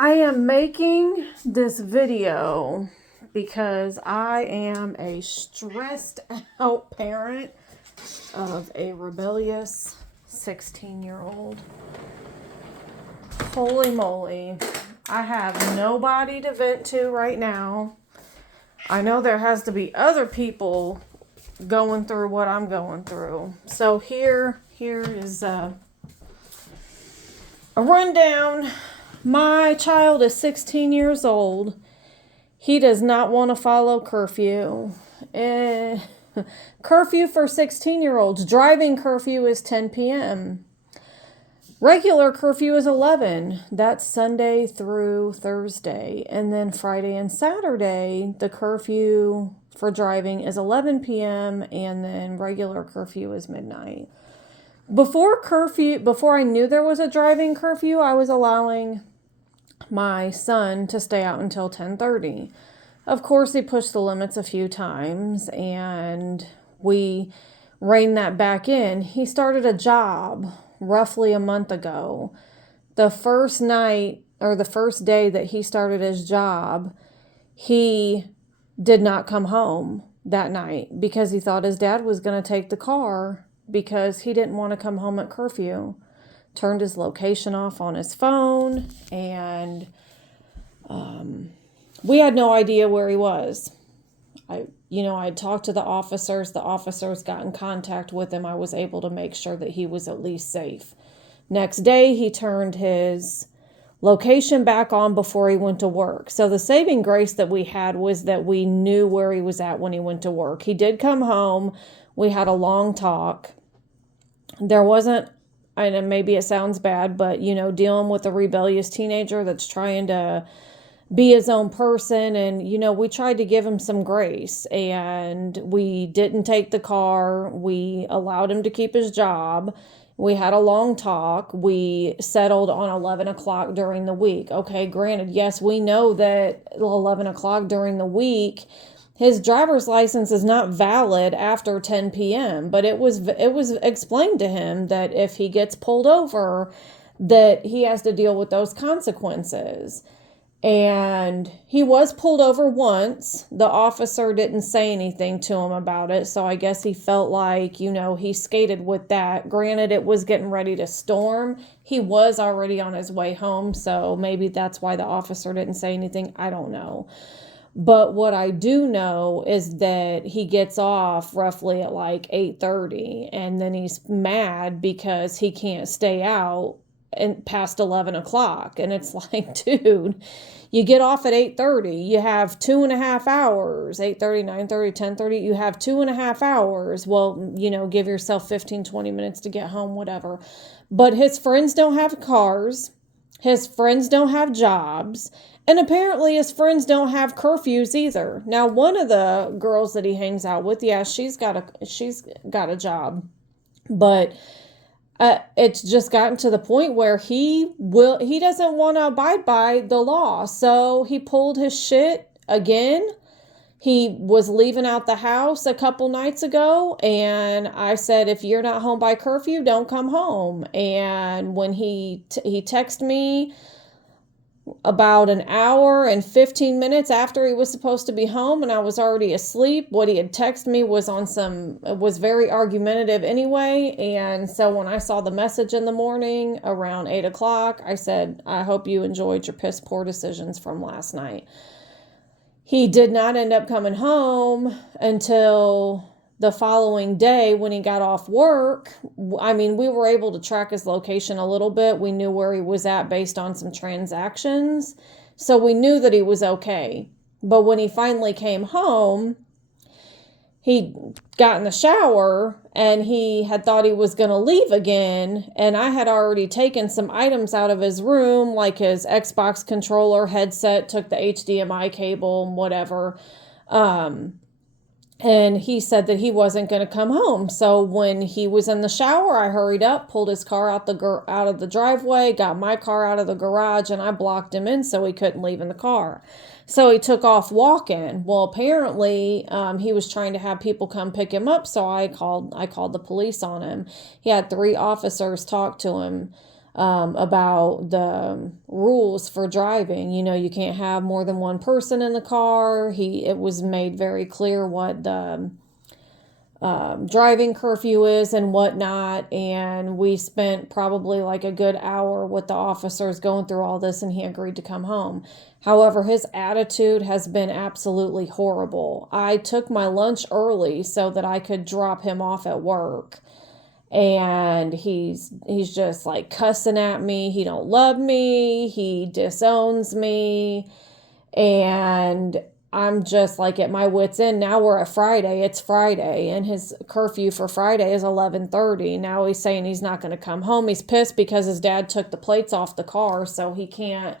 I am making this video because I am a stressed out parent of a rebellious 16-year-old. Holy moly. I have nobody to vent to right now. I know there has to be other people going through what I'm going through. So here is a rundown. My child is 16 years old. He does not want to follow curfew. Curfew for 16-year-olds. Driving curfew is 10 p.m. Regular curfew is 11. That's Sunday through Thursday. And then Friday and Saturday, the curfew for driving is 11 p.m. and then regular curfew is midnight. Before I knew there was a driving curfew, I was allowing my son to stay out until 10:30. Of course, he pushed the limits a few times and we reined that back in. He started a job roughly a month ago. The first night or the first day that he started his job, he did not come home that night because he thought his dad was going to take the car because he didn't want to come home at curfew. Turned his location off on his phone, and we had no idea where he was. I had talked to the officers. The officers got in contact with him. I was able to make sure that he was at least safe. Next day, he turned his location back on before he went to work. So the saving grace that we had was that we knew where he was at when he went to work. He did come home. We had a long talk. There wasn't, and maybe it sounds bad, but, dealing with a rebellious teenager that's trying to be his own person. And, we tried to give him some grace, and we didn't take the car. We allowed him to keep his job. We had a long talk. We settled on 11 o'clock during the week. Okay, granted, yes, we know that 11 o'clock during the week, his driver's license is not valid after 10 p.m., but it was explained to him that if he gets pulled over, that he has to deal with those consequences. And he was pulled over once. The officer didn't say anything to him about it, so I guess he felt like, he skated with that. Granted, it was getting ready to storm. He was already on his way home, so maybe that's why the officer didn't say anything. I don't know. But what I do know is that he gets off roughly at like 8:30, and then he's mad because he can't stay out and past 11 o'clock. And it's like, dude, you get off at 8:30, you have 2.5 hours, 8:30, 9:30, 10:30, you have 2.5 hours. Well, give yourself 15, 20 minutes to get home, whatever. But his friends don't have cars. His friends don't have jobs. And apparently his friends don't have curfews either. Now, one of the girls that he hangs out with, yeah, she's got a job. But it's just gotten to the point where he doesn't want to abide by the law. So he pulled his shit again. He was leaving out the house a couple nights ago, and I said, if you're not home by curfew, don't come home. And when he texted me about an hour and 15 minutes after he was supposed to be home, and I was already asleep. What he had texted me was very argumentative anyway. And so when I saw the message in the morning around 8 o'clock, I said, I hope you enjoyed your piss poor decisions from last night. He did not end up coming home until the following day when he got off work. I mean, we were able to track his location a little bit. We knew where he was at based on some transactions. So we knew that he was okay. But when he finally came home, he got in the shower and he had thought he was going to leave again. And I had already taken some items out of his room, like his Xbox controller, headset, took the HDMI cable and whatever. And he said that he wasn't going to come home. So when he was in the shower, I hurried up, pulled his car out of the driveway, got my car out of the garage, and I blocked him in so he couldn't leave in the car. So he took off walking. Well, apparently he was trying to have people come pick him up, so I called the police on him. He had 3 officers talk to him. about the rules for driving. You can't have more than one person in the car. It was made very clear what the driving curfew is and whatnot. And we spent probably like a good hour with the officers going through all this, and he agreed to come home. However, his attitude has been absolutely horrible. I took my lunch early so that I could drop him off at work. And he's just like cussing at me. He don't love me. He disowns me. And I'm just like at my wit's end. Now we're at Friday. It's Friday, and his curfew for Friday is 11:30. Now he's saying he's not going to come home. He's pissed because his dad took the plates off the car, so he can't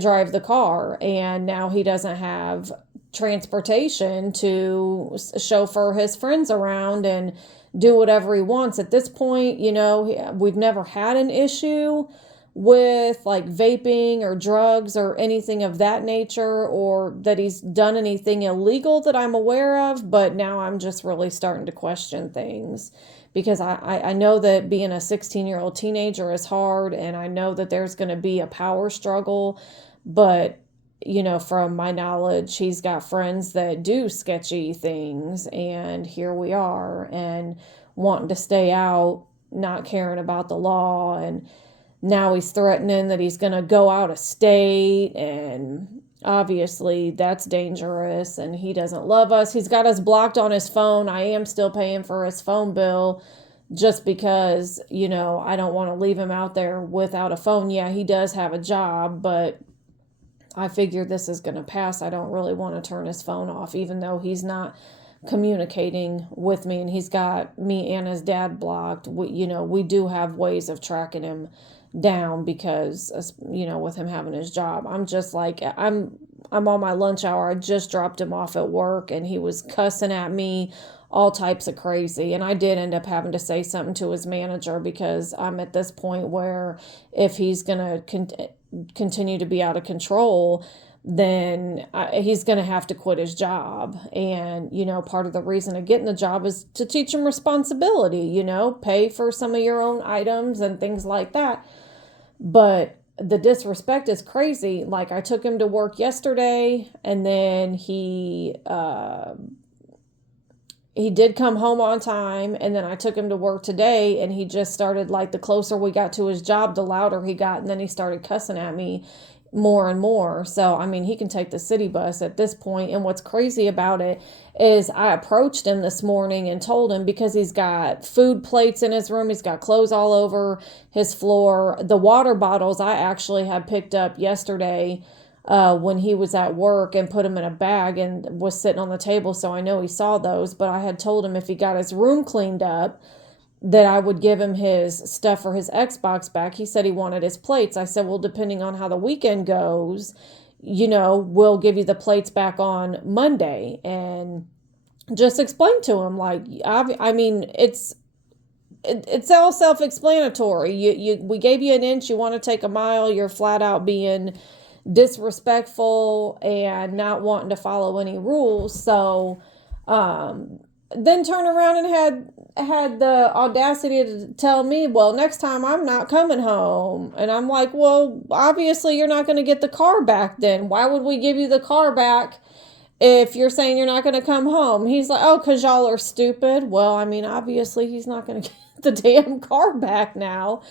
drive the car, and now he doesn't have transportation to chauffeur his friends around and do whatever he wants. At this point, we've never had an issue with like vaping or drugs or anything of that nature, or that he's done anything illegal that I'm aware of, but now I'm just really starting to question things, because I know that being a 16-year-old teenager is hard, and I know that there's going to be a power struggle, but from my knowledge, he's got friends that do sketchy things, and here we are, and wanting to stay out, not caring about the law, and now he's threatening that he's going to go out of state, and obviously that's dangerous, and he doesn't love us. He's got us blocked on his phone. I am still paying for his phone bill just because, I don't want to leave him out there without a phone. Yeah, he does have a job, but I figure this is going to pass. I don't really want to turn his phone off, even though he's not communicating with me, and he's got me and his dad blocked. We do have ways of tracking him down because, with him having his job. I'm just like, I'm on my lunch hour. I just dropped him off at work, and he was cussing at me, all types of crazy. And I did end up having to say something to his manager, because I'm at this point where if he's going to continue to be out of control, then he's going to have to quit his job. And, part of the reason of getting the job is to teach him responsibility, pay for some of your own items and things like that. But the disrespect is crazy. Like, I took him to work yesterday, and then he did come home on time, and then I took him to work today, and he just started, like, the closer we got to his job, the louder he got, and then he started cussing at me more and more. So, he can take the city bus at this point. And what's crazy about it is I approached him this morning and told him, because he's got food plates in his room, he's got clothes all over his floor. The water bottles I actually had picked up yesterday when he was at work, and put them in a bag and was sitting on the table, so I know he saw those. But I had told him if he got his room cleaned up, that I would give him his stuff for his Xbox back. He said he wanted his plates. I said, well, depending on how the weekend goes, we'll give you the plates back on Monday. And just explain to him, like, it's all self-explanatory. We gave you an inch, you want to take a mile, you're flat out being disrespectful and not wanting to follow any rules. So, then turn around and had the audacity to tell me, well, next time I'm not coming home. And I'm like, well, obviously you're not going to get the car back then. Why would we give you the car back if you're saying you're not going to come home? He's like, oh, because y'all are stupid. Well, obviously he's not going to get the damn car back now.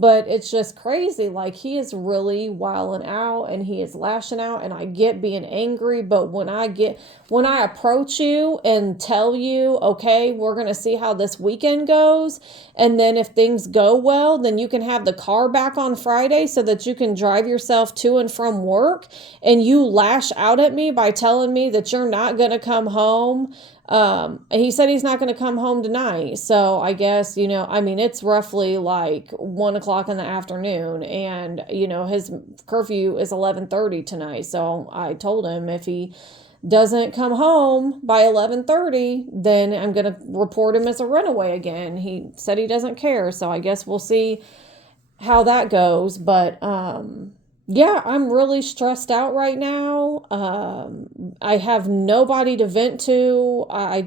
But it's just crazy. Like, he is really wilding out, and he is lashing out, and I get being angry. But when I approach you and tell you, okay, we're going to see how this weekend goes, and then if things go well, then you can have the car back on Friday so that you can drive yourself to and from work, and you lash out at me by telling me that you're not going to come home. He said he's not going to come home tonight. So I guess, it's roughly like 1:00 in the afternoon, and, his curfew is 11:30 tonight. So I told him if he doesn't come home by 11:30, then I'm going to report him as a runaway again. He said he doesn't care. So I guess we'll see how that goes. But, yeah, I'm really stressed out right now. I have nobody to vent to. I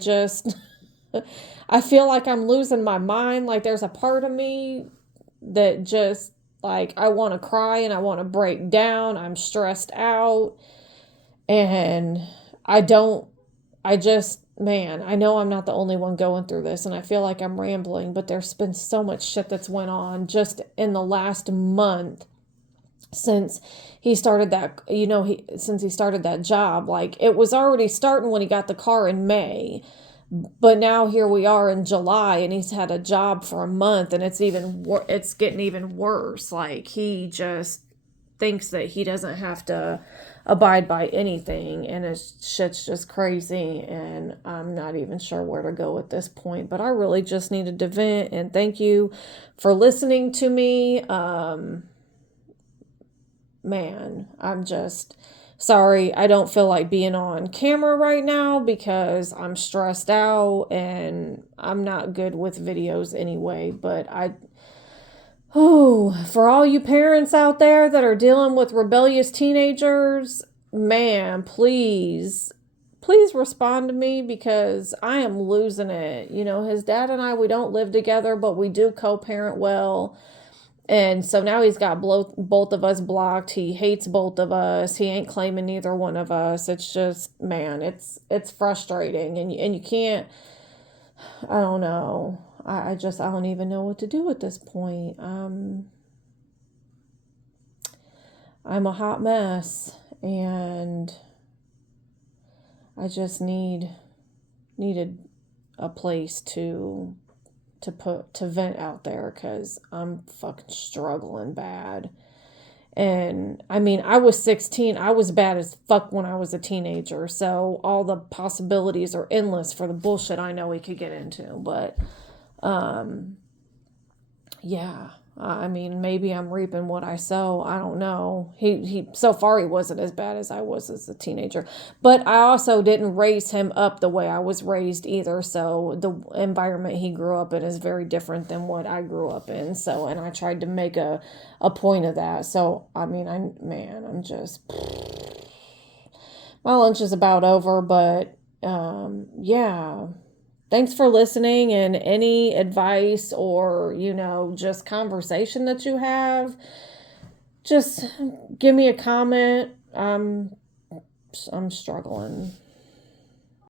feel like I'm losing my mind. Like, there's a part of me that just like, I want to cry and I want to break down. I'm stressed out. And man, I know I'm not the only one going through this, and I feel like I'm rambling, but there's been so much shit that's went on just in the last month since he started that, since he started that job. Like, it was already starting when he got the car in May, but now here we are in July, and he's had a job for a month, and it's getting even worse. Like, he just thinks that he doesn't have to abide by anything, and shit's just crazy, and I'm not even sure where to go at this point. But I really just needed to vent, and thank you for listening to me. Man, I'm just sorry. I don't feel like being on camera right now because I'm stressed out, and I'm not good with videos anyway. But for all you parents out there that are dealing with rebellious teenagers, man, please respond to me, because I am losing it. His dad and I, we don't live together, but we do co-parent well. And so now he's got both of us blocked. He hates both of us. He ain't claiming neither one of us. It's just, man, it's frustrating. And you can't, I don't know. I don't even know what to do at this point. I'm a hot mess, and I just needed a place to vent out there, because I'm fucking struggling bad. And I mean, I was 16. I was bad as fuck when I was a teenager. So all the possibilities are endless for the bullshit I know he could get into. But yeah, I mean, maybe I'm reaping what I sow. I don't know. He so far he wasn't as bad as I was as a teenager, but I also didn't raise him up the way I was raised either. So the environment he grew up in is very different than what I grew up in. So, and I tried to make a point of that. So, I mean, I'm just, my lunch is about over, but yeah. Thanks for listening, and any advice or, just conversation that you have, just give me a comment. I'm struggling.